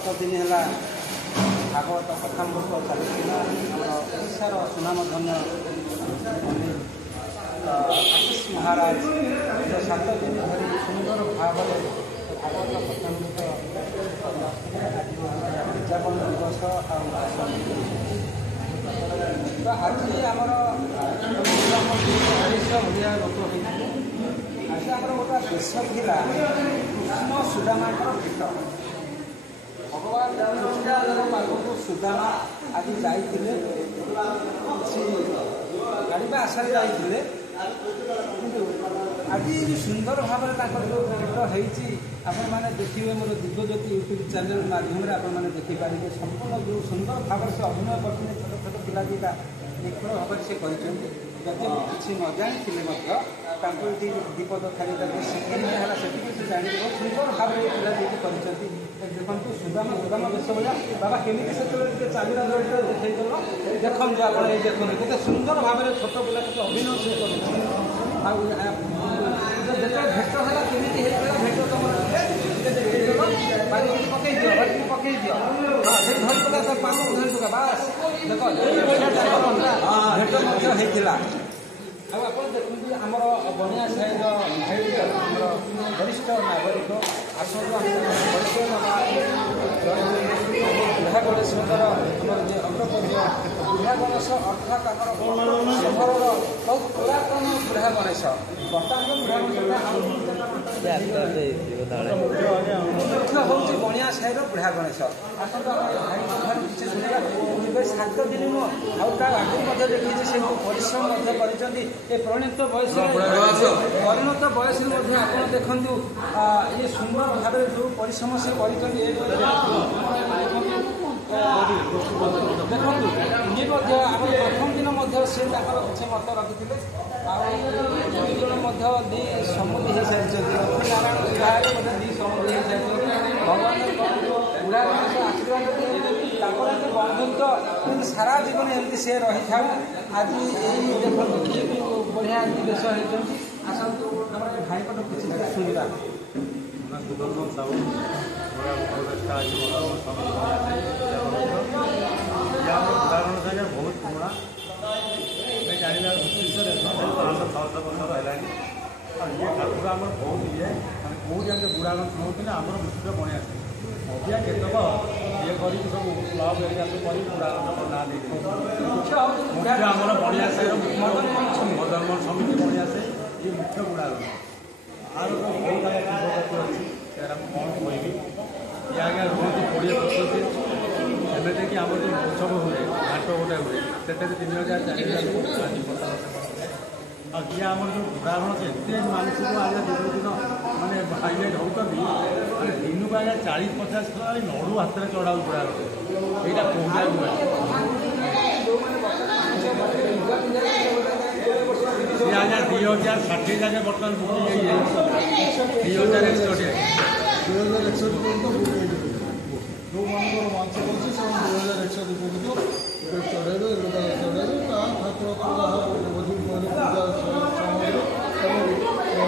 7 दिन है भागवत कथामृत चलता ओडार सुनामधन्य आशीष महाराज 7 दिन धरी सुंदर भाव भागवत कथामृत उद्यापन दिवस आज आमर ओडिया लोक आज आम गोटे देश था कृष्ण सुदामा भेट भगवान कृष्ण पाखक सुदामा आज जाइए गाड़ी आशा जाइए आज सुंदर भाव जो भेट होती आपने देखिए मोर दिव्यज्योति यूट्यूब चैनल माध्यम आपने देखिपारे संपूर्ण जो सुंदर भाव से अभिनय करते छोट छोट पिला दीटा निखर भाव से जदि किसी न जानी दीपद खाली शिखी है से जान सुंदर भाव पिला दीदी कर देखो सुदामा सुदामा बेस भाया बाबा केमी से चालीरा देखल देखो आप देखते केते सुंदर भाव में छोट पिला के अभिनय से जो भेट है केमी भेट तुम पकई दियो पकई दियो धरी पका तो पाक धरी पका बास देख भेट आप देखते आमर बनिया साइर वरिष्ठ नागरिक आसतु वरिष्ठ बुढ़ा गणेशर अग्रपर्य बुढ़ा गणेश अर्थात सहर बहुत पुरातन बुढ़ा गणेश बर्तमान बुढ़ा मुख्य हूँ बनिया साइर बुढ़ा गणेश आसतु किसी शुणा 7 दिन नुह आगे देखिए से परिश्रम परिणत बयस परिणत बयस आप देखु ये सुंदर भाव जो परिश्रम से देखो ये प्रथम दिन से किसी मत रखी आज दी समृद्धि हो सारी लक्ष्मीनारायण विवाह दी समृद्धि हो सारी भगवान बुढ़ा गणेश आशीर्वाद बंधुत्व सारा जीवन एमती से रही था आज यही देखो बढ़िया देश होती आसतु भाई पट किसी शुणा सुदर्शन साहू बुढ़ागण बहुत पुणा जानवर 500-600 वर्ष है ये ठाकुर आम बहुत ये कौन जगह बुढ़ागण शुणुले आम विश्व बनिया अभिया केतक ये कर सब क्लब एरिया कर बुढ़ागण ना मुख्य आम बनिया से मदन समिति बनिया से ये मुख्य बुढ़ागण आर बहुत अच्छी कौन कहबी ये आगे रुहती 20 वर्ष एमती कि आम जो उत्सव हुए घाट गोटे हुए से 3000 4000 किए आम जो बुढ़ागण से एत मानसिक आगे दिन दिन मानने हाईलाइट होती मैंने दिन को आगे 40-50 किलो नड़ू हाथ में चढ़ाऊ बुढ़ागण यहाँ कौन सी आज्ञा 2060 जगह बर्तमान बुकिंग 2061 जो मान मांस कर 2061 पर्यटन चढ़ेबे चढ़ेबे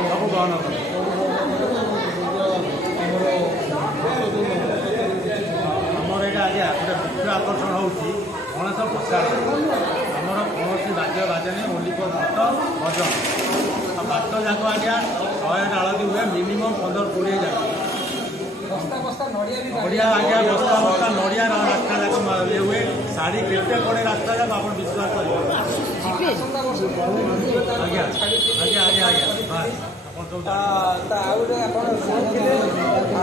ठाकुर पूजा आमर यहाँ आज्ञा गोटे मुख्य आकर्षण हूँ गणेश प्रसाद आमर कौन बाद्य बाजेनि ओनली फॉर भात भजन भात जाक आज्ञा 100 डालती हुए मिनिमम 15-20 जाक नड़िया आज्ञा बस्ता बस्ता नड़िया रास्ता जाक ये हुए शाढ़ी केते पड़े रास्ता जाक आप विश्वास करेंगे आज्ञा आज्ञा आज्ञा आज्ञा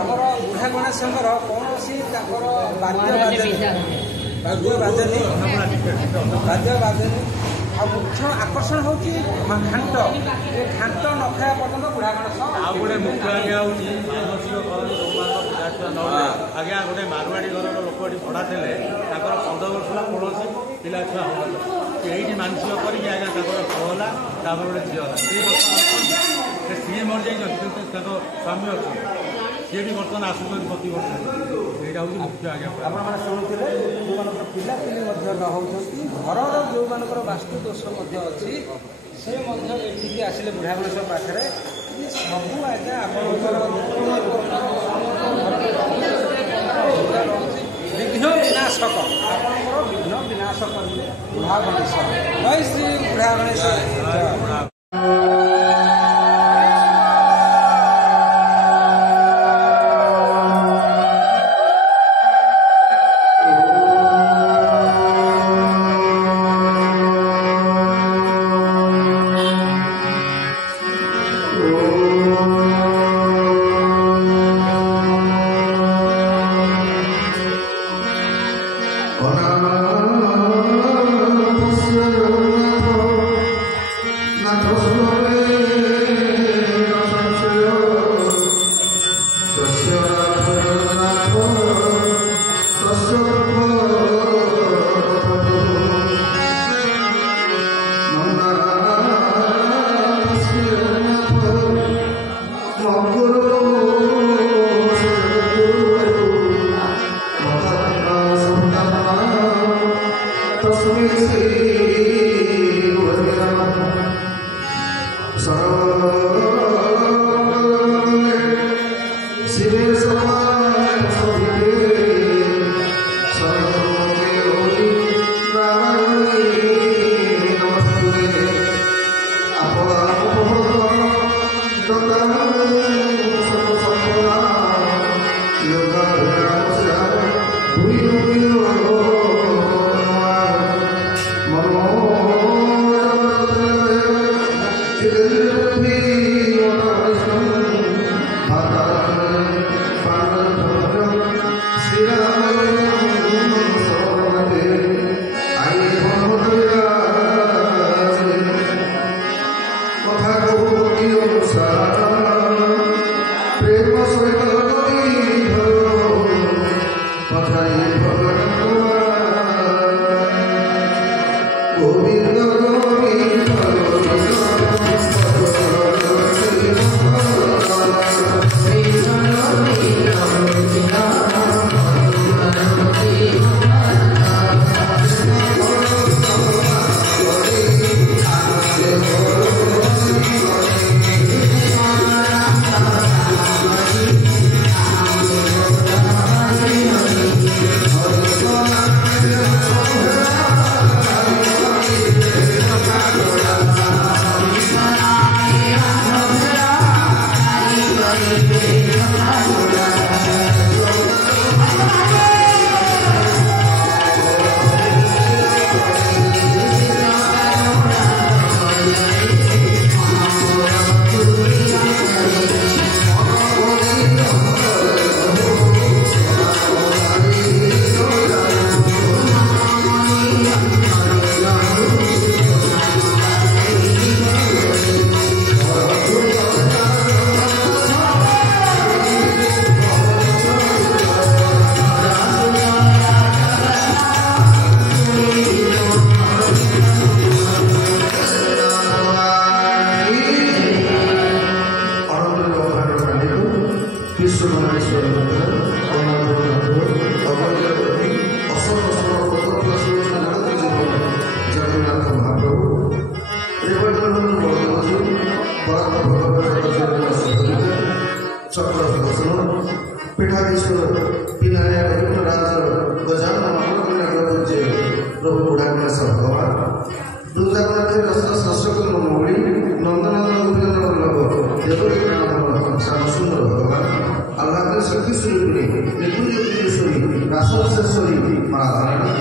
आमर बुढ़ा गणेश कौन बाद्य बाजेनि मुख्य आकर्षण हूँ घाट ये घाट न खाया पर्यटन बुढ़ा गणेश आ गए मुख्य आज्ञा हूँ मानसिक आज्ञा गोटे मारवाड़ी घर लोक ये भड़ा थे 15 वर्ष कौन पिला छुआ हो ये मानसिक करके आज्ञा पुहला गोटे झील सी मर जा स्वामी अच्छा सी भी बर्तमान आसुच्च प्रति वर्ष यहाँ हूँ मुख्य आज्ञा आपने शुणुते जो पिलापिली न होती घर जो वास्तु दोष अच्छी से ये आसिले बुढ़ा गणेश पाखे सबू आज्ञा आप विघ्न विनाशक आपणकर विघ्न विनाशक बुढ़ा गणेश जय श्री बुढ़ा गणेश जय।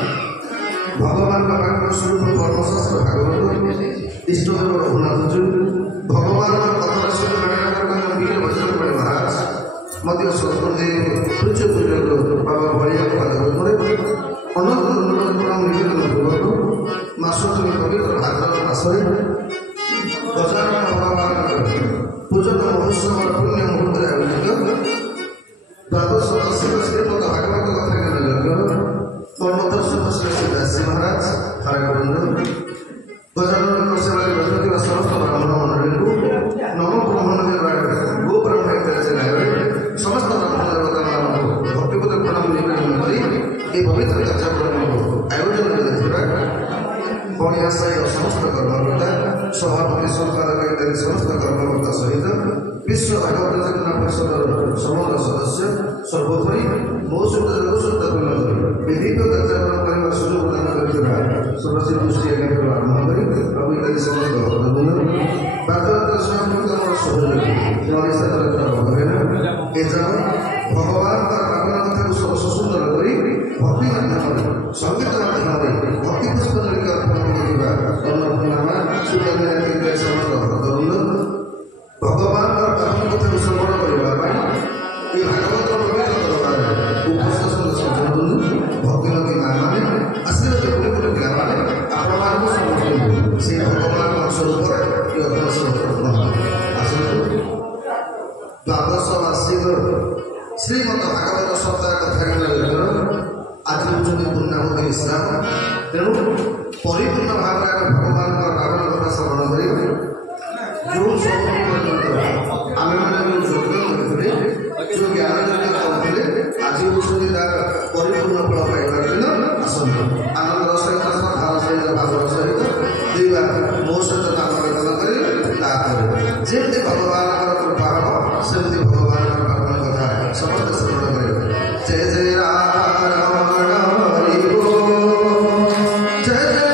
भगवान का स्वरूप कर्मशास्त्र भागवत इष्टदेव रघुनाथ जी भगवान महाराज मध्य सत्सदेव पूज्य बाबा बलिया अनंत मासुरी पवित्र भाद्रव मासरे गजानन भगवान पूजन महोत्सव पुण्य मुहूर्त आयोजित द्वादश श्रीमद भागवत कथा कर्मदर्शन श्री श्री व्यासी महाराज भागवत गजानन सेवा समस्त ब्राह्मण मंडली को नम ब्रह्मण गो ब्रह्म समस्त ब्राह्मण देवता भक्तिपद प्रणाम निवेदन कर पवित्र कार्यक्रम आयोजन कर समस्त कर्मकर्ता सभापति संपादक समस्त कर्मकर्ता सहित विश्व भागवत जिला परिषद समग्र सदस्य सर्वोपरि मो सहित जोगसत्तापूर्ण विधिक कार्यक्रम करने सुजोग प्रदान कर सुप्रसिद्ध दृष्टि आज्ञा आरंभ कर प्रभु इत्यादि समस्त वार्तालाप सहयोगी भगवान भावना कथा को सबसे सुंदर कर भक्ति माध्यम संगीत माध्यम भक्ति पुष्पांजलि अर्पण अन्नपूर्णा सूर्य समस्त भक्तवृंद भगवान भावना कथा को श्रवण करने भागवत पवित्र दरबार उपस्थित सज्जन भक्तिमती माँ मैंने आशीर्वाद पुण्य पुण्य पिला मैंने आपण समस्त से भगवान स्वरूप द्वादश वार्षिक श्रीमद भागवत सप्ताह कथा आज हूँ पूर्णाहुति इस्लाम तेणु परिपूर्ण भाव भगवान भावना कथा श्रवण कर जो सब पर्यंत आम मैंने जो यज्ञ जो ज्ञान यज्ञ करते आज हूँ तार परिपूर्ण फल पाइबार दिन आसतु आनंद सहित श्रद्धार सहित भावर सहित दुईबार मो सहित नाम निवेदन कर जमी भगवान कृपा हम सेमती भगवान भावना कथा समस्त श्रवण कर जय जय राम हरि बोल जय जय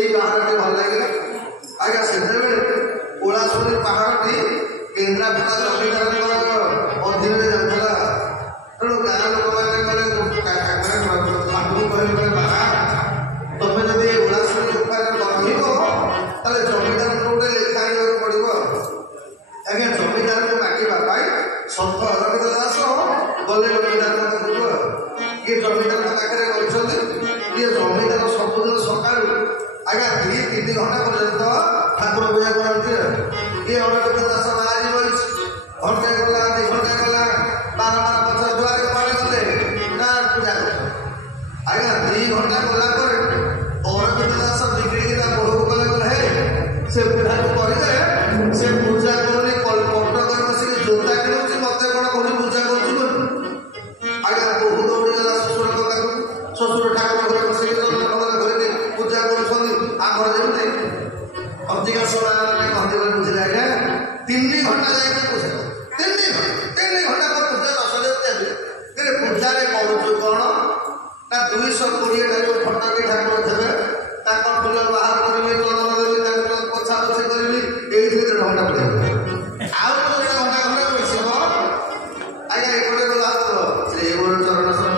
ସେଇ ପାହାଡ଼ଟି ଭଲ ଲାଗିଲା। ଆଜ୍ଞା ସେତେବେଳେ ଓଳାଶୁଣୀ ପାହାଡ଼ଟି କେନ୍ଦ୍ରାପଡ଼ା ଜମିଦାରଙ୍କର ଅଧୀନରେ ଯାଉଥିଲା। ତେଣୁ ଗାଁ ଲୋକମାନେ କହିଲେ ବାହା ତମେ ଯଦି ଓଳାଶୁଣୀ ଉପରେ ରହିବ ତାହେଲେ ଜମିଦାରଙ୍କୁ ଗୋଟେ ଲେଖା ଆଣିବାକୁ ପଡ଼ିବ। ଆଜ୍ଞା ଜମିଦାରଙ୍କୁ ମାଗିବା ପାଇଁ ସନ୍ଥ ଅରବିନ୍ଦ ଦାସ ଗଲେ ଜମିଦାରଙ୍କ ପାଖକୁ। କିଏ ଜମିଦାରଙ୍କ ପାଖରେ କରିଛନ୍ତି? କିଏ ଜମିଦାର ସବୁଦିନ ସକାଳୁ ଆଜ୍ଞା 2-3 ଘଣ୍ଟା ପର୍ଯ୍ୟନ୍ତ ଠାକୁର ପୂଜା କରନ୍ତି। କିଏ ଅରବିନ୍ଦ ଦାସ ବାହାରି ବସିଛି, ଘଣ୍ଟେ ଗଲା 2 ଘଣ୍ଟା ଗଲା, ବାରମ୍ବାର ପଛ ଦୁଆରେ ପାଣି ଗଲେ ନା ପୂଜା କଲେ। ଆଜ୍ଞା 2 ଘଣ୍ଟା ଗଲା ପରେ ଅରବିନ୍ଦ ଦାସ ବିଗିଡ଼ିକି ତା ବୋହୂକୁ ଗଲେ ହେ ସେ ବୁଢ଼ାକୁ କହିଲେ ସେ ପୂଜା କରୁନି କଟକରେ ବସିକି ଜୋତା କିଣୁଛି, ମତେ କଣ କହୁଛି ପୂଜା କରୁଛି ବୋଲି। ଆଜ୍ଞା ବୋହୂ ଦୌଡ଼ିଗଲା ଶ୍ୱଶୁରଙ୍କ ପାଖକୁ। ଶ୍ୱଶୁର ଠାକୁର ଘରେ ବସିକି ଧରିକି ପୂଜା କରୁଛନ୍ତି। ଆମର ଯେମିତି ଅଧିକା ସମୟ ମନ୍ଦିରରେ ବୁଝିଲେ ଆଜ୍ଞା 3 ଘଣ୍ଟା ଯାଇକି ପୂଜା 3 ଘଣ୍ଟା ପୂଜା ଦଶ ପୂଜାରେ କରୁଛୁ କଣ ନା 220 ଠାକୁର ଫଟୋକି ଠାକୁର ଥିବେ, ତାଙ୍କ ଫୁଲ ବାହାର କରିବି, ଚନ୍ଦନ ଦେବି, ତାଙ୍କୁ ପୋଛା ପୋଛି କରିବି, ଏଇଥିରେ 1.5 ଘଣ୍ଟା ପଡ଼ିବ। ଆଉ 1.5 ଘଣ୍ଟା ଘଣ୍ଟା ବସିବ। ଆଜ୍ଞା ଏପଟେ ଗଲା ସେ ଚରଣ ଚାଟା ହେଲା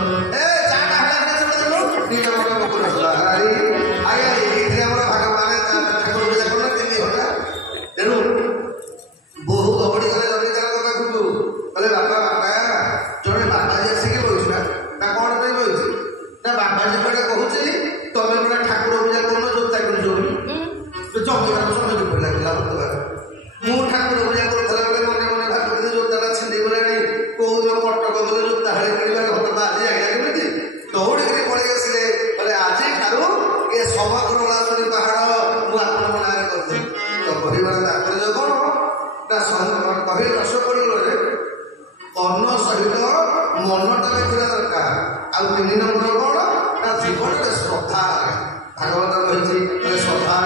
ଆଜ୍ଞା ଏଇଥିରେ ଆମର ଭାଗ ମାନେ ଠାକୁର ପୂଜା କଲେ 3 ଘଣ୍ଟା। ତେଣୁ ବୋହୂ ଦୌଡ଼ି ଗଲେ ଜମିଦାରଙ୍କ ପାଖକୁ କହିଲେ ବାପା ଜଣେ ବାବାଜୀ ଆସିକି ବସିଛି ନା କଣ ପାଇଁ ବସିଛି ନା ବାବାଜୀ କୁଆଡ଼େ କହୁଛି ତମେ ଗୋଟେ ଠାକୁର ପୂଜା କରୁନ ଜୋତା କିଣୁଛ ବୋଲି। ଜମିଦାର ସମୟ ଲାଗିଲା ମୁଁ ଠାକୁର ପୂଜା କରୁଥିଲା ବେଳେ ମନେ ମନେ ଭାବୁଥିଲି ଜୋତାଟା ଛିଣ୍ଡି ଗଲାଣି, କୋଉ କଟକ ଗଲେ ଜୋତା ହଳେ କିଣିବା ଘଟଣା ଆଜି ଆଜ୍ଞା କେମିତି ଦୌଡ଼ିକିରି ପଳେଇ ଆସିଲେ। କହିଲେ ଆଜିଠାରୁ ଏ ସମଗ୍ର ଓଳାଶୁଣୀ ପାହାଡ଼ ମୁଁ ଆପଣଙ୍କ ନାଁରେ କରିଥିଲି। ତ କହିବାର ତାତ୍ପର୍ଯ୍ୟ କଣ ନା କହିଲେ ରସ ପଡ଼ିଗଲେ କର୍ଣ୍ଣ ସହିତ ମନଟା ଲେଖିବା ଦରକାର। ଆଉ 3 ନମ୍ବର କଣ ନା ଜୀବନରେ ଶ୍ରଦ୍ଧା। ଭାଗବତ କହିଛି ଶ୍ରଦ୍ଧା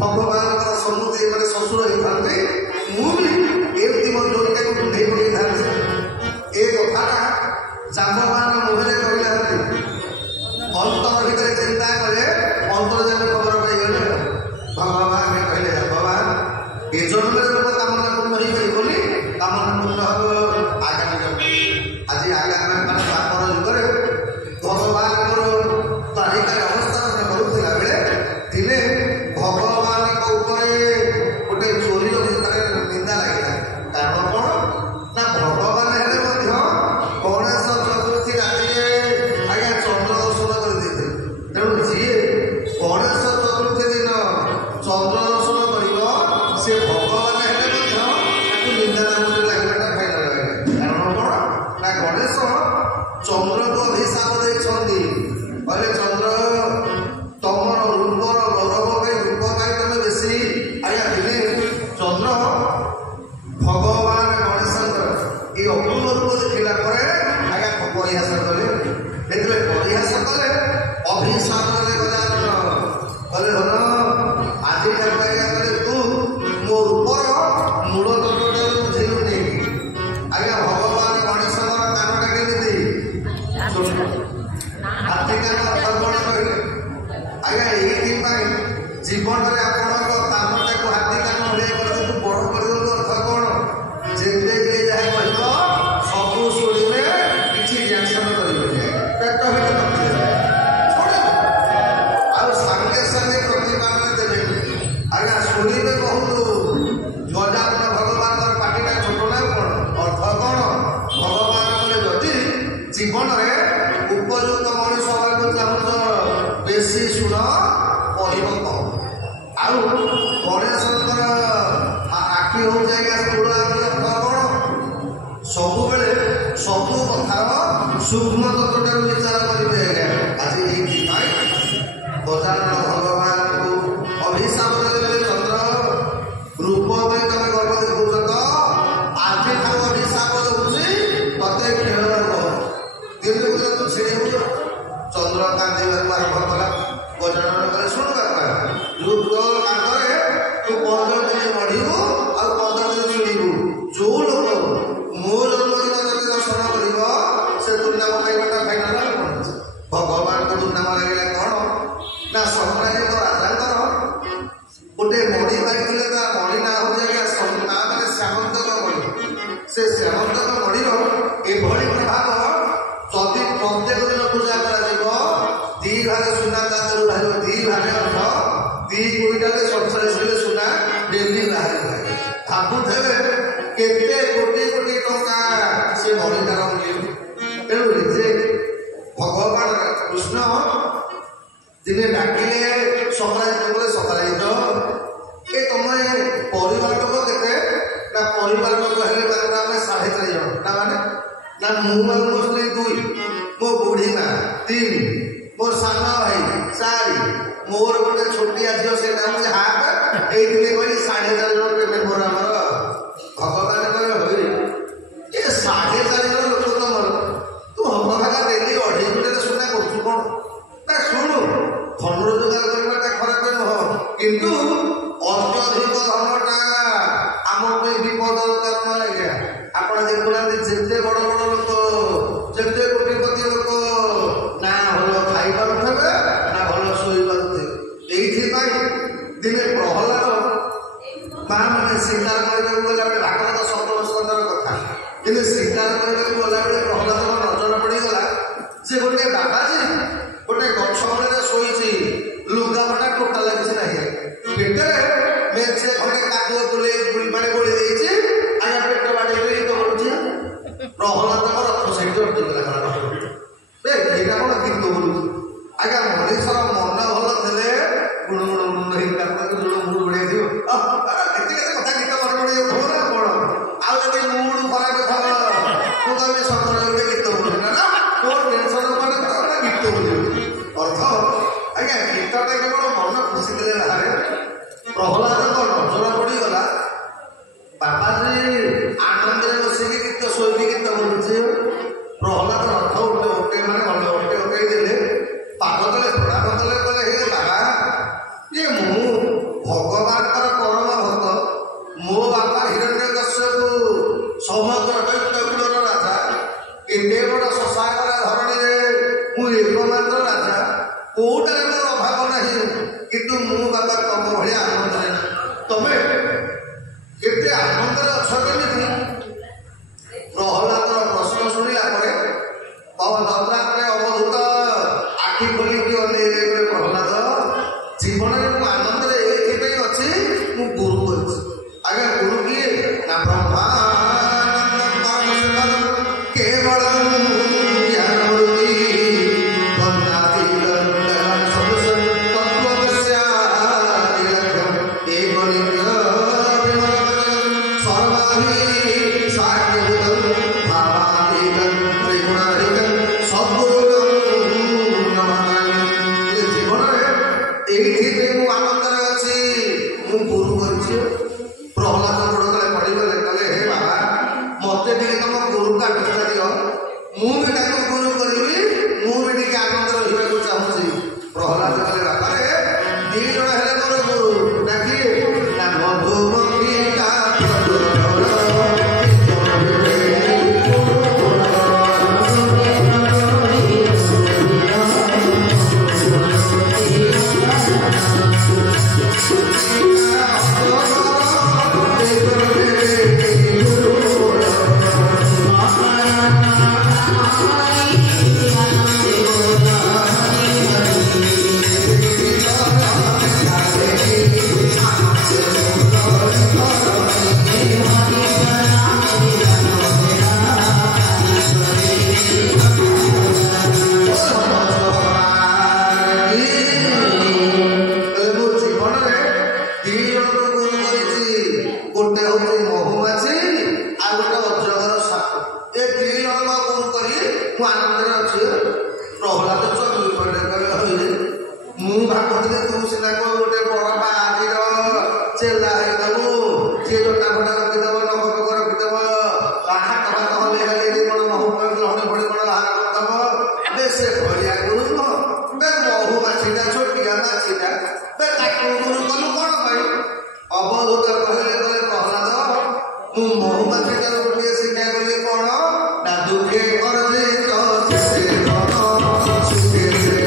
ଭଗବାନଙ୍କର ସମ୍ମୁଖରେ ଶ୍ୱଶୁର ହେଇଥାନ୍ତି ମୁଁ ବି ଏମିତି ମୋ ଯୋଡ଼ିଟାକୁ କୁଣ୍ଢେଇ এইଥିପାଇଁ ଜୀବନରେ ଆପଣଙ୍କ କାମଟାକୁ ହାତୀ କାମ ଭଳିଆ କରିବାକୁ ବଡ଼ କରିବାକୁ ଅର୍ଥ କ'ଣ? ଯେତେ ଯିଏ ଯାହା କହିବ ସବୁ ଶୁଣିବେ, କିଛି ରିଆକ୍ସନ କରିବେନି, ପେଟ ଭିତରେ ରଖିଦେବେ, ଶୁଣିବେ ଆଉ ସାଙ୍ଗେ ସାଙ୍ଗେ ପ୍ରତିପାଦନ ଦେବେନି। ଆଜ୍ଞା ଶୁଣିବେ ବହୁତ। ଗଜାନନ ଭଗବାନଙ୍କର ପାଟିଟା ଛୋଟ ନା କ'ଣ? ଅର୍ଥ କ'ଣ? ଭଗବାନ କହିଲେ ଯଦି ଜୀବନରେ ଉପଯୁକ୍ତ ମଣିଷ ହେବାକୁ ଚାହୁଁଛ ବେଶୀ ଶୁଣ, କହିବ କମ। ଆଉ ଗଣେଶଙ୍କର ଆଖି ହଉଛି ଆଜ୍ଞା ସ୍ଥୂଳ ଆଖି। ଅର୍ଥ କ'ଣ? ସବୁବେଳେ ସବୁ କଥାର ସୂକ୍ଷ୍ମ ତତ୍ତ୍ୱଟାକୁ ବିଚାର କରିବେ ଆଜ୍ଞା। ଆଜି ଏଇଥିପାଇଁ ଗଜାନନ ଭଗବାନଙ୍କୁ ଅଭିଶାପ ଦେଲେ, ଚନ୍ଦ୍ର ରୂପ ପାଇଁ ତମେ ଗର୍ବ ଦେଖୁଛ ତ, ଆଜି ଠାରୁ ଅଭିଶାପ ଦଉଛି ତତେ ଖେଳ ଦିଲ୍ଲୀ ତୁ ଛିଡ଼ି ହଉଛ। ଚନ୍ଦ୍ର କାନ୍ଦିବାକୁ ଆରମ୍ଭ କଲା। ଗଜାନନ କଲେ ଶୁଣ ବାପା, ତୋ କାନ୍ଧରେ ତୁ 15 ଦିନ ବଢ଼ିବୁ ଆଉ 15 ଦିନ ଶୁଣିବୁ। ଯୋଉ ଲୋକ ମୋ ଜନ୍ମଦିନ ଯଦି ଦର୍ଶନ କରିବ ସେ ଦୁର୍ନାମ ପାଇବାଟା ଫାଇନାଲ କ'ଣ? ଭଗବାନଙ୍କ ଦୁର୍ନାମ ଲାଗିଲା କ'ଣ ନା ସମ୍ରାଜିତ ରାଜାଙ୍କର ଗୋଟେ ମଣି ମାରିଥିଲେ। ତା ମଣି ନାଁ ହଉଛି ଆଜ୍ଞା ନାଁ ମାନେ ଶ୍ୟାମନ୍ତକ ମଣି। ସେ ଶ୍ୟାମନ୍ତକ ମଣିର ଏଭଳି ପ୍ରଭାବ, ଯଦି ପ୍ରତ୍ୟେକ ଦିନ ପୂଜା କରାଯିବ 2 ଭାଗ ସୁନା ତା ଦେହରୁ ବାହାରିବ, 2 ଭାଗ ଅର୍ଥ 2 କୁଇଣ୍ଟାଲ 47 କିଲୋ ସୁନା ଡେଲି ବାହାରିବ। ଭାବୁଥିବେ କେତେ କୋଟି କୋଟି ଟଙ୍କା ସେ ମଣିଟାର ମୂଲ୍ୟ। ତେଣୁ ଯେ ଭଗବାନ କୃଷ୍ଣ ଦିନେ ଡାକିଲେ ସକାଳେ ସକାଳିତ ଏ ତମେ ପରିବାର ଲୋକ କେତେ ନା ପରିବାର ଲୋକ ହେଲେ ମାନେ ଆମେ 4.5 ଜଣ ନା ମାନେ ନା ମୁଁ ଆଉ ମୋ ସ୍ତ୍ରୀ 2, ମୋ ବୁଢ଼ୀ ମା 3, ମୋର ସାନ ଭାଇ 4, ମୋର ଗୋଟେ ଛୋଟିଆ ଝିଅ ସେଇଟା ହଉଛି ହାଫ। ଏଇଥିରେ କହି 4.5 ଜଣ ପେମେଣ୍ଟ ମୋର ଆମର। ଭଗବାନ କହିଲେ ହଇ ଏ 4.5 ଜଣ ଲୋକ ତମର, ତୁ ହକା ଡେଲି 2.5 କୁଇଣ୍ଟାଲ ସୁନା କରୁଛୁ କ'ଣ? ନା ଶୁଣୁ, ଧନ ରୋଜଗାର କରିବାଟା ଖରାପ ନୁହଁ, କିନ୍ତୁ ଅତ୍ୟଧିକ ଧନଟା ଆମ ପାଇଁ ବିପଦର କାରଣ ଆଜ୍ଞା। ଆପଣ ଦେଖୁନାହାନ୍ତି ଯେତେ ବଡ଼ ବଡ଼ ଲୋକ, ଯେତେ କୋଟିପତି ଲୋକ, ନା ଭଲ ଖାଇପାରୁଥିବେ ନା ଭଲ ଶୋଇପାରୁଥିବେ। ଏଇଥିପାଇଁ ଦିନେ ପ୍ରହ୍ଲାଦ ମା ମାନେ ଶିକାର କରିବାକୁ ଗଲାବେଳେ, ଭାଗବତ 17 ସ୍କନ୍ଧର କଥା, ଦିନେ ଶିକାର କରିବାକୁ ଗଲାବେଳେ ପ୍ରହ୍ଲାଦଙ୍କ ନଜର ପଡ଼ିଗଲା ଯେ ଗୋଟେ ବାବାଜୀ ଗୋଟେ ଗଛ ମୂଳରେ ଶୋଇଛି, ଲୁଗାପଟା ଟୋଟାଲ କିଛି ନାହିଁ, ପେଟରେ ମେଞ୍ଚେ ଖଣ୍ଡେ କାଦୁଅ ମାନେ ଗୋଳି ଦେଇଛି। ଆଜ୍ଞା ପେଟ ବାଡ଼େଇ ଗୀତ ବୋଲୁଛି। ପ୍ରହ୍ଲାଦଙ୍କ ରଥ ସେଇଠି ଅଟକିଗଲା। ଏଇଟା କ'ଣ ଗୀତ ବୋଲୁଛି? ଆଜ୍ଞା ମଣିଷର ମନ ଭଲ ଥିଲେ ଗୁଣ ଗୁଣ ଗୁଣ ମୁଡ଼ ବୁଡ଼େଇ ଦିଅ, କେତେ କେତେ କଥା ଗୀତ ମନେ ପଡ଼େଇ ଯାଉଥିବ ନା କ'ଣ? ଆଉ ଯଦି ମୁଡ଼ ଖରାପ ଥବ ମୁଁ କହିବି ସତରେ ଗୋଟେ ଗୀତ ବୋଲୁଛି ନା ମୋର ଟେନସନ ମାନେ ଗୀତ ବୋଲୁଛି। ଅର୍ଥ ଆଜ୍ଞା ଗୀତଟା କେବଳ ମନ ଖୁସି ଥିଲେ ବାହାରେ। ପ୍ରହ୍ଲାଦଙ୍କ ନଜର ପଡ଼ିଗଲା ବାବାଜୀ ଆନନ୍ଦରେ ବସିକି ଗୀତ ଶୋଇକି ଗୀତ ବୋଲୁଛି। ପ୍ରହ୍ଲାଦ ରଥ ମାନେ ଉଠେଇ ଦେଲେ, ପାଦ ତଳେ ପ୍ରଣାମ କଲେ, କହିଲେ ହେ ବାବା, ଯେ ମୁଁ ଭଗବାନଙ୍କର ପରମ ଭକ୍ତ, ମୋ ବାପା ହିରଣ୍ୟକଶ୍ୟପକୁ ସମଗ୍ର ଦୈତ୍ୟକୁଳର ରାଜା, ଏତେ ବଡ଼ ଶଶାଙ୍କର ଧରଣୀରେ ମୁଁ ଏକମାତ୍ର ରାଜା, କୋଉଟାରେ ମୋର ଅଭାବ ନାହିଁ, କିନ୍ତୁ ମୁଁ ବାବା ତମ ଭଳିଆ ଆନନ୍ଦରେ ନାହିଁ। ତମେ କେତେ ଆନନ୍ଦରେ ଅଛ କେମିତି? ପ୍ରହ୍ଲାଦର ପ୍ରଶ୍ନ ଶୁଣିଲା ପରେ ଦତ୍ତାତ୍ରେୟ ଅବଧୂତ ଆଖି ଖୋଲିକି ଅନେଇଲେ। ପ୍ରହ୍ଲାଦ, ଜୀବନରେ ମୁଁ ଆନନ୍ଦରେ ଏଇଥିପାଇଁ ଅଛି, ମୁଁ ଗୁରୁ କରିଛି। ଆଜ୍ଞା ଗୁରୁ କିଏ ନା ବ୍ରହ୍ମା କେବଳ ଏଇଥିପାଇଁ ମୁଁ ଆନନ୍ଦରେ ଅଛି, ମୁଁ ଗୁରୁ କରିଛି। ପ୍ରହ୍ଲାଦ ଗୋଡ଼ ତଳେ ପଡ଼ିଗଲେ, କହିଲେ ହେ ବାବା, ମତେ ଟିକେ ତମ ଗୁରୁ କାଟଟା ଦିଅ, ମୁଁ ବି ତାକୁ ଗୁରୁ କରିବି, ମୁଁ ବି ଟିକେ ଆନନ୍ଦ ରହିବାକୁ ଚାହୁଁଛି। ପ୍ରହ୍ଲାଦ କହିଲେ ବାପାରେ 2 ଜଣ ହେଲେ ମୋର ଗୁରୁ, ନା କିଏ ନା ମଧୁମକ୍ଷୀ ତୁ ସିନା ଗୋଟେ ବଡ ବାହାରିର ଚେଲା ହେଇଦବୁ ସିଏ ଜୋଟା ଫଟା ରଖିଦବ ନଖ ଫକ ରଖିଦବ ହାତ ଫାତ ହଲେଇ ହଲେଇ କଣ ମହୁ ଲହଣୀ ଫଳି କଣ ବାହାର କରିଦବ ବେ ସେ ଭଳିଆ ଗୁରୁ ବେ ମହୁମାଛିଟା ଛୋଟିଆ ମାଛିଟା ବେ ତାକୁ ଗୁରୁ କଲୁ କଣ ପାଇଁ ଅବଧୂତ କହିଲେ କହିଲେ ପ୍ରହ୍ଲାଦ ମୁଁ ମହୁମାଛିଟାର ଗୋଟିଏ ଶିକ୍ଷା କଲି କଣ ନା ଦୁଃଖେ କରଲେ ତ ସେ ସୁଖେ ସେ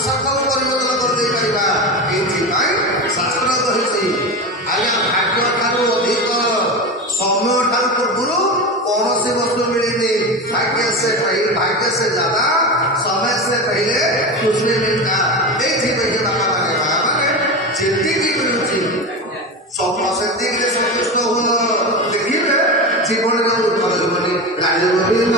ପୋଷାକକୁ ପରିବର୍ତ୍ତନ କରିଦେଇପାରିବା। ଏଇଥିପାଇଁ ଶାସ୍ତ୍ର କହିଛି ଆଜ୍ଞା ଭାଗ୍ୟ ଠାରୁ ଅଧିକ ସମୟ ଠାରୁ ପୂର୍ବରୁ କୌଣସି ବସ୍ତୁ ମିଳିନି। ଭାଗ୍ୟ ସେ ज़्यादा समय से पहले खुशी मिलता। ଏଇଥିପାଇଁ ବାପା ମାନେ ଯେତିକି ମିଳୁଛି ସେତିକିରେ ସନ୍ତୁଷ୍ଟ ହୁଅ। ଦେଖିବେ ଜୀବନରେ ଉତ୍ତର ହେବନି। ରାଜା ଗୋବିନ୍ଦ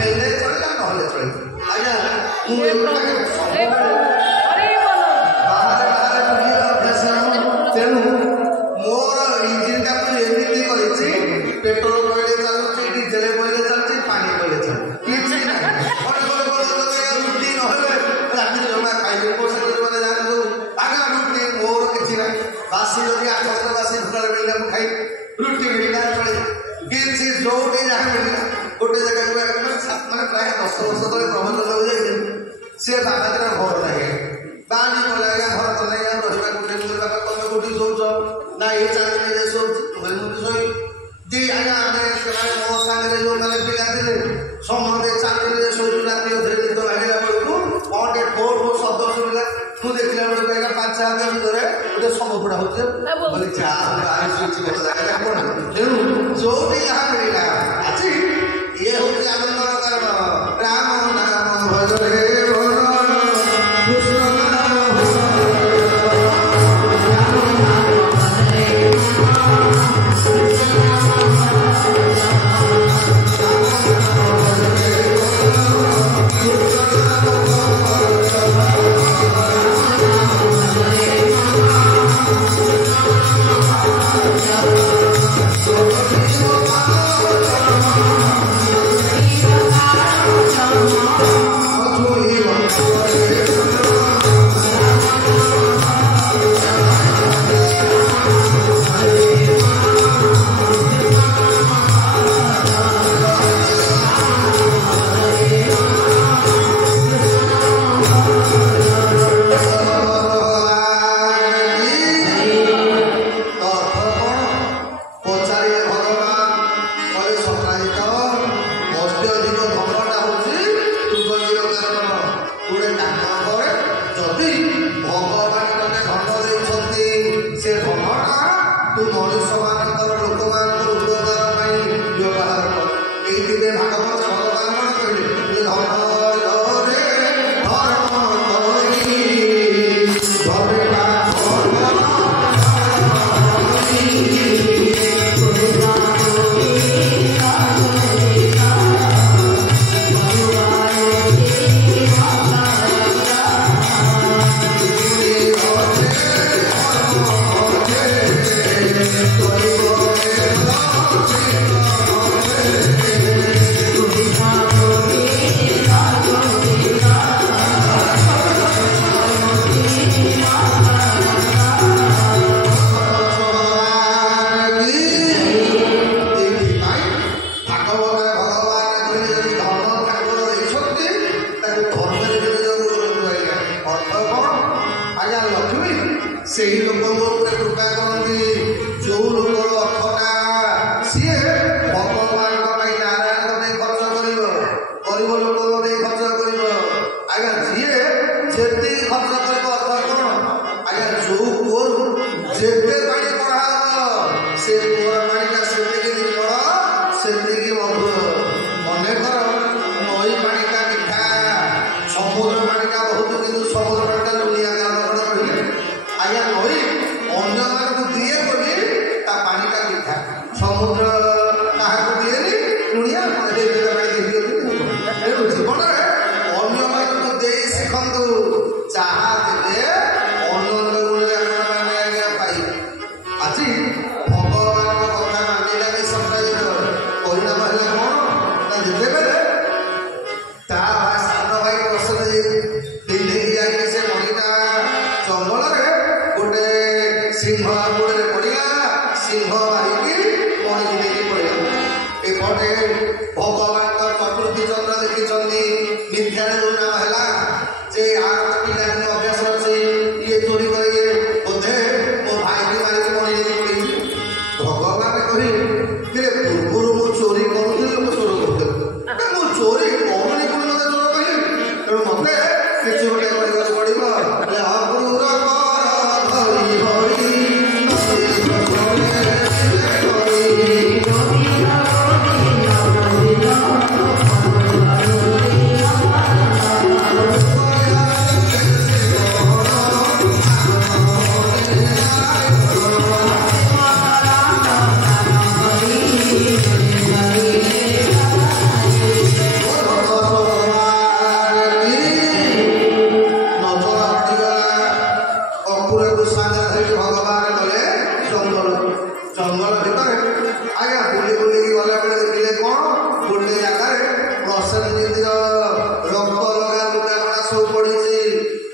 ହେଲେ ଚଳିଲା ନହେଲେ ଚଳିବ। ଆଜ୍ଞା ମୁଁ ବାହାରେ ବୁଲିବା ଅଭ୍ୟାସ ତେଣୁ ମୋର ଇଞ୍ଜିନଟାକୁ ଏମିତି କରିଛି ପେଟ୍ରୋଲ ପଇଲେ ଚାଲୁଛି ଡିଜେଲ ପଇଲେ ଚାଲୁଛି ପାଣି ପଇଲେ ଚାଲୁଛି କିଛି ନାହିଁ। ରୁଟି ନହେଲେ ରାତିରେ ଜମା ଖାଇବେ ମୋ ସାଙ୍ଗରେ ଯୋଉମାନେ ଯାଆନ୍ତି ସବୁ ଆଗା ରୁଟି ମୋର କିଛି ନାହିଁ। ବାସି ଯଦି 8 ବାସି ଭୋକାରେ ମିଳିଲା ମୁଁ ଖାଇ ରୁଟି ମିଳିଲା ଚଳିବ କିଛି ଯୋଉଠି ଯାହା ମିଳିଲା ଗୋଟେ ଜାଗାକୁ ମାନେ ପ୍ରାୟ 10 ବର୍ଷ ତଳେ ବ୍ରହ୍ମଚନ୍ଦ୍ରକୁ ଯାଇଥିଲି ସେ ବାହାଘର ଘର ନାହିଁ ବାଣି କଲେ ଆଜ୍ଞା ଘର ତ ନାହିଁ ଆଉ ରହିବା କୋଉଠି ବାପା ତମେ କୋଉଠି ଶୋଉଛ ନା ଏଇ ଚାଲିରେ ଶୋଉଛି ମୁଁ ଶୋଇ ଦି ଆଜ୍ଞା ଆମେ ସେମାନେ ମୋ ସାଙ୍ଗରେ ଯୋଉମାନେ ପିଲା ଥିଲେ ସମସ୍ତେ ଚାଲିରେ ଶୋଇଛୁ ରାତି ଅଧରେ ନିଦ ଭାଙ୍ଗିଲା ବେଳକୁ କଣ ଟିକେ ଠୋ ଶବ୍ଦ ଶୁଣିଲା ମୁଁ ଦେଖିଲା ବେଳକୁ ଆଜ୍ଞା 5 ହାତ ଭିତରେ ଗୋଟେ ଶବ ପୋଡ଼ା ହଉଛି ବୋଲି ତେଣୁ ଯୋଉଠି ଯାହା ମିଳିଲା ଆଜି ଇଏ ହଉଛି ଆନନ୍ଦର କାରଣ ରାମ ନାମ ଭଜରେ କୃଷ୍ଣ ନାମ ସେହି ଲୋକଙ୍କ ଉପରେ କୃପା କରନ୍ତି ଯୋଉ ଲୋକର ଅର୍ଥଟା ସିଏ ଭଗବାନଙ୍କ ପାଇଁ ନାରାୟଣଙ୍କ ପାଇଁ ଖର୍ଚ୍ଚ କରିବ ଗରିବ ଲୋକଙ୍କ ପାଇଁ ଖର୍ଚ୍ଚ କରିବ ଆଜ୍ଞା ଯିଏ ଯେତିକି ଖର୍ଚ୍ଚ କରିବ ଅର୍ଥ କଣ ଆଜ୍ଞା ଯୋଉ କୂଅରୁ ଯେତେ ପାଣି କଢା ହବ ସେ କୂଅର ପାଣିଟା ସେତିକି ନିର୍ମଳ ସେତିକି ମଧୁର ମନେକର ନଈ ପାଣିଟା ମିଠା ସମୁଦ୍ର ପାଣିଟା ବହୁତ କିନ୍ତୁ ସମୁଦ୍ର ପାଣିଟା ଲୁଣିଆ କାରଣ ରହିଲେ ଆଜ୍ଞା ନଈ ଅନ୍ୟମାନଙ୍କୁ ଦିଏ ବୋଲି ତା ପାଣିଟା ମିଠା ସମୁଦ୍ର କାହାକୁ ଦିଏନି ଲୁଣିଆ ତେଣୁ ଜୀବନରେ ଅନ୍ୟମାନଙ୍କୁ ଦେଇ ଶିଖନ୍ତୁ ଯାହା ଦେଲେ ଅନନ୍ତ ଗୁଣରେ ଆପଣମାନେ ଆଜ୍ଞା ପାଇବେ ଆଜି ଭଗବାନଙ୍କ କଥା ମାନିଲାନି ସପ୍ତାହିତ ପରିଣାମ ହେଲା କଣ ନା ଯେତେବେଳେ ତା ସାନ ଭାଇ ପ୍ରସନ୍ନ ପିନ୍ଧିକି ଯାଇକି ସେ ମଣିଟା ଜଙ୍ଗଲରେ ଗୋଟେ ସିଂହ ଗୋଡ଼ରେ ପଡ଼ିଲା ସିଂହ ମାରିକି ମଣିକି ଦେଇକି ପଡ଼ିଲା ଏପଟେ ଭଗବାନଙ୍କ ପ୍ରକୃତି ଚନ୍ଦ୍ର ଦେଖିଛନ୍ତି ମିଥ୍ୟାରେ ଯୋଉ ନାମ ହେଲା ଯେ ଆର ପିଲାଦିନ ଅଭ୍ୟାସ ଅଛି ଇଏ ଚୋରି କରିବେ ବୋଧେ ମୋ ଭାଇକି ମାରିକି ମଣି ଦେଇକି ପଡ଼ିଛି ଭଗବାନ କହିଲେ ପୂର୍ବରୁ ମୁଁ ଚୋରି କରୁଥିଲି ଲୋକ ଚୋର କରୁଥିଲି ମୁଁ ଚୋରି କରୁନି ପୁଣି ମତେ ଚୋର କହିଲି ତେଣୁ ମତେ କିଛି ଗୋଟେ କରିବାକୁ ପଡ଼ିବ ସେମିତିର ରକ୍ତ ଲଗା ଲୁଗାପଟା ସବୁ ପଡ଼ିଛି,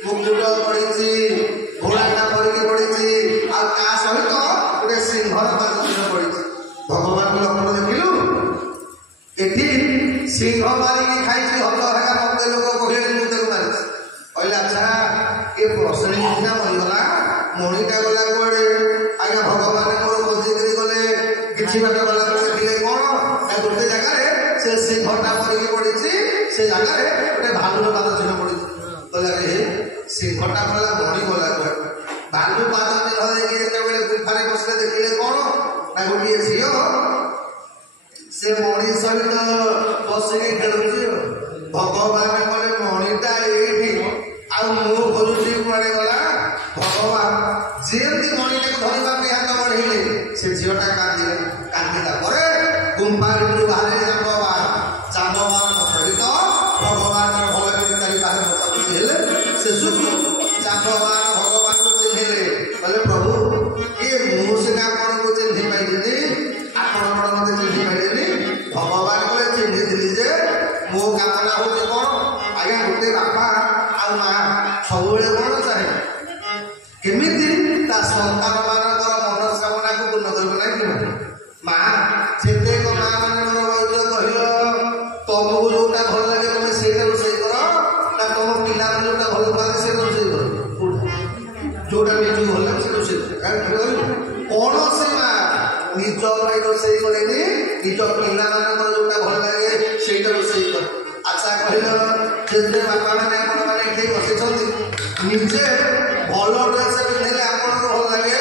ମୁକୁଟ ପଡ଼ିଛି, ଘୋଡ଼ାଟା ପରିକି ପଡ଼ିଛି, ଆଉ ତା ସହିତ ଗୋଟେ ସିଂହର ପାଦଚିହ୍ନ ପଡ଼ିଛି। ଭଗବାନଙ୍କ ଲକ୍ଷଣ ଦେଖିଲୁ? ଏଠି ସିଂହ ମାରିକି ଖାଇଛି, ହତ ହେକା ମତେ ଲୋକ କହିଲେ ମୁଁ ତାକୁ ମାରିଛି। କହିଲେ ଆଚ୍ଛା ଏ ପ୍ରଶ୍ନ ସିନା ମରିଗଲା, ମଣିଟା ଗଲା କୁଆଡ଼େ? ଆଜ୍ଞା ଭଗବାନ ମୋର ଖୋଜିକିରି ଗଲେ, କିଛି ବାଟ ଗଲା ପରେ ଦେଖିଲେ କ'ଣ ନା ଗୋଟେ ଜାଗାରେ ସେ ସିଂହଟା ପରିକି ପଡ଼ିଛି, ସେ ଜାଗାରେ ଗୋଟେ ଭାଲୁର ପାଦ ଚିହ୍ନ ପଡ଼ିଛି। କହିଲା ରେ ସିଂହଟା ଗଲା, ମଣି ଗଲା କୁଆଡ଼େ? ଭାଲୁ ପାଦ ଚିହ୍ନ ଦେଇକି ଯେତେବେଳେ ଗୁମ୍ଫାରେ ବସିଲେ ଦେଖିଲେ କ'ଣ ନା ଗୋଟିଏ ଝିଅ ସେ ମଣି ସହିତ ବସିକି ଖେଳୁଛି। ଭଗବାନ କହିଲେ ମଣିଟା ଏଇଠି, ଆଉ ମୁଁ ଖୋଜୁଛି କୁଆଡ଼େ ଗଲା? ଭଗବାନ ଯେମିତି ମଣିଟାକୁ ଧରିବା ପାଇଁ ହାତ ବଢ଼େଇଲେ ସେ ଝିଅଟା କାନ୍ଦିଲେ। କାନ୍ଦିଲା ପରେ ଗୁମ୍ଫା ଭିତରୁ ବାହାରିଲେ ଜାମ୍ବବାନଙ୍କ ସହିତ ଭଗବାନଙ୍କର ଭଲ କରି ଚାରି ପାଖରେ ବସାବସି ହେଲେ। ଶେଷକୁ ଜାମ୍ବବାନ ଭଗବାନଙ୍କୁ ଚିହ୍ନିଲେ, କହିଲେ ପ୍ରଭୁ କିଏ ମୁଁ ସିନା ଆପଣଙ୍କୁ ଚିହ୍ନି ପାଇଲିନି, ଆପଣ କ'ଣ ମୋତେ ଚିହ୍ନି ପାଇଲେନି? ଭଗବାନ କହିଲେ ଚିହ୍ନିଥିଲି ଯେ ମୋ କାମନା ହେଉଛି କ'ଣ? ଆଜ୍ଞା ଗୋଟେ ବାପା ଆଉ ମା ସବୁବେଳେ କ'ଣ ଚାହେଁ? କେମିତି ତା ସନ୍ତାନ ମାନଙ୍କର ମନସ୍କାମନାକୁ ପୂର୍ଣ୍ଣ କରିବ ନାହିଁ କି? ମା ଯେତେକ ମା ମାନେ ମୋର କହିଲ ତମକୁ ଯୋଉଟା ଭଲ ଲାଗେ ତମେ ସେଇଟା ରୋଷେଇ କର, ନା ତମ ପିଲାମାନେ ଯୋଉଟା ଭଲ ପାଆନ୍ତି ସେଇଟା ରୋଷେଇ କର? ଯୋଉଟା ନିଜକୁ ଭଲ ଲାଗେ ସେ ରୋଷେଇ କର। କୌଣସି ମା ନିଜ ପାଇଁ ରୋଷେଇ କରେନି, ନିଜ ପିଲାମାନଙ୍କର ଯୋଉଟା ଭଲ ଲାଗେ ସେଇଟା ରୋଷେଇ କରେ। ଆଚ୍ଛା କହିଲ ଯେତେ ବାପା ମାନେ ଆପଣ ମାନେ ଏଠି ବସିଛନ୍ତି, ନିଜେ ଭଲ ଡ୍ରେସ୍ ପିନ୍ଧିଲେ ଆପଣଙ୍କୁ ଭଲ ଲାଗେ,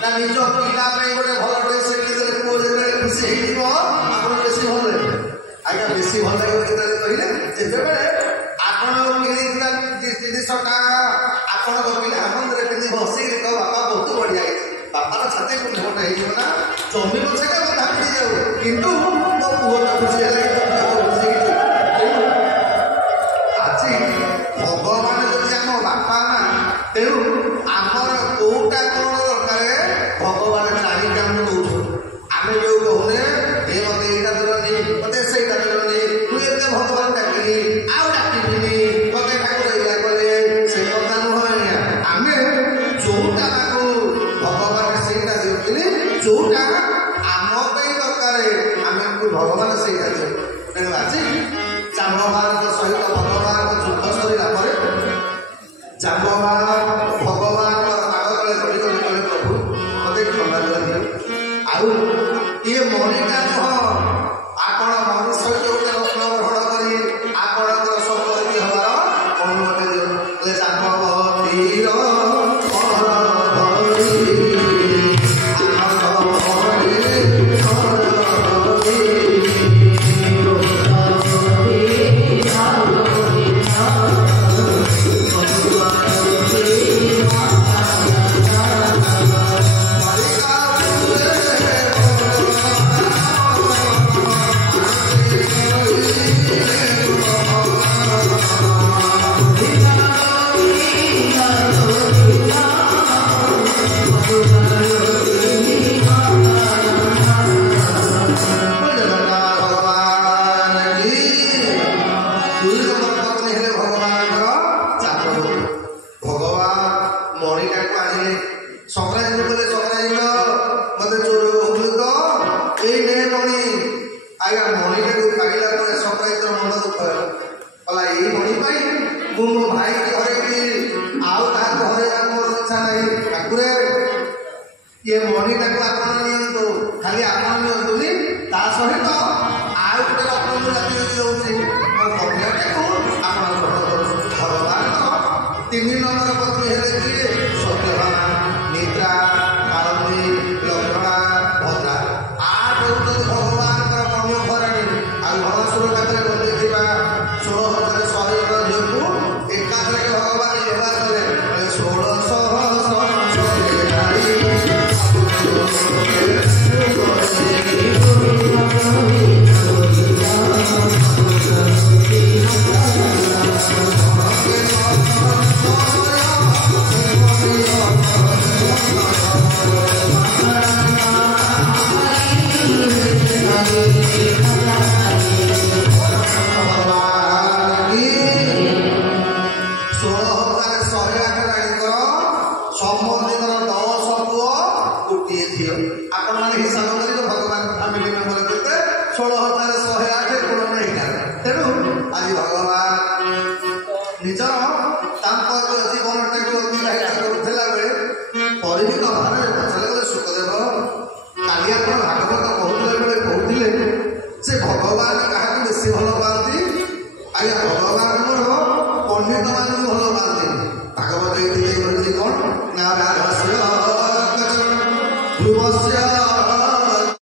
ନା ନିଜ ପିଲା ପାଇଁ ଗୋଟେ ଭଲ ଡ୍ରେସ୍ କିଣିଦେଲେ ପୁଅ ଯେତେବେଳେ ଖୁସି ହେଇଯିବ ଆପଣଙ୍କୁ ବେଶୀ ଭଲ ଲାଗେ? ଆଜ୍ଞା ବେଶୀ ଭଲ ଲାଗିବ ଯେତେବେଳେ କହିଲେ ଯେତେବେଳେ ଆପଣ କିଣିଥିବା ଜିନିଷଟା ଆପଣଙ୍କ ପିଲା ଆନନ୍ଦରେ ପିନ୍ଧି ବସିକି କହିବ ବାପା ବହୁତ ବଢ଼ିଆ ହେଇଛି, ବାପାର ଛାତି କୁଣ୍ଠଟା ହେଇଯିବ ନା, ଜମି ପଛକେ କଥା ପିଡ଼ିଯାଉ କିନ୍ତୁ ମୋ ପୁଅଟା ଖୁସି ହେଲା। ଆଜି ଭଗବାନ ଯଦି ଆମ ବାପା ମା, ତେଣୁ ଆମର କୋଉଟା କ'ଣ ଦରକାର ଭଗବାନ ଜାଣିକି ଆମକୁ ଦଉଛନ୍ତି। ଆମେ ଯୋଉ କହୁନେ ଏ ମତେ ଏଇଟା ଦେଲନି, ମତେ ସେଇଟା ଦେଲନି, ମୁଁ ଏତେ ଭଗବାନ ଡାକିଲି ଆଉ ଡାକିବିନି, ମତେ ଠାକୁର ଏଇଆ କଲେ, ସେ କଥା ନୁହଁ। ଆଜ୍ଞା ଆମେ ଯୋଉଟା ମାଗୁ ଭଗବାନ ସେଇଟା ଦିଅନ୍ତିନି, ଯୋଉଟା ଆମ ପାଇଁ ଦରକାର ଆମକୁ ଭଗବାନ ସେଇଟା ଦିଅନ୍ତି। ତେଣୁ ଆଜି ଜାମ୍ବବାନଙ୍କ ସହିତ ଭଗବାନଙ୍କ ଯୁଦ୍ଧ ସରିଲା ପରେ ଜାମ୍ବବାନ ଭଗବାନଙ୍କର ପାଦ ତଳେ ପଡ଼ି କଲେ ପ୍ରଭୁ ମତେ କ୍ଷମା କରିଦିଅ, ଆଉ ଇଏ ମଣିଟା ନୁହଁ, ଆପଣ ମନୁଷ୍ୟ ସହିତ ଗୋଟେ ରତ୍ନ ଗ୍ରହଣ କରି ଆପଣଙ୍କର ସମ୍ପତ୍ତି ହେବାର ଅନୁମତି ଦିଅନ୍ତୁ। ଜାମ୍ବବତୀର ये मणिटा को आप खाली आप नियंतुनि ता सहित आउ गोटे रत्न जाति दौर कन्याटा को भगवान 3 नंबर पत्नी हेले किए सत्यभामा निद्रा मालती लक्षणा भद्रा 8 होती भगवान कर्म भरणी आसुर पाखे बंदी 16,100 झील को एकाधरे भगवान व्यवहार कले 1600 ଦୈନିକ ଭାବରେ ପଚାରିଲେ ସୁଖଦେବ କାଲି ଆପଣ ଭାଗବତ କହୁଥିଲେ ବେଳେ କହୁଥିଲେ ଯେ ଭଗବାନ କାହାକୁ ବେଶୀ ଭଲ ପାଆନ୍ତି? ଆଜ୍ଞା ଭଗବାନ ମୋର ପଣ୍ଡିତ ମାନଙ୍କୁ ଭଲ ପାଆନ୍ତିନି। ଭାଗବତ ଏଇଠି ଦେଇଛନ୍ତି କ'ଣ ନା ଧ୍ରୁବସ୍ୟ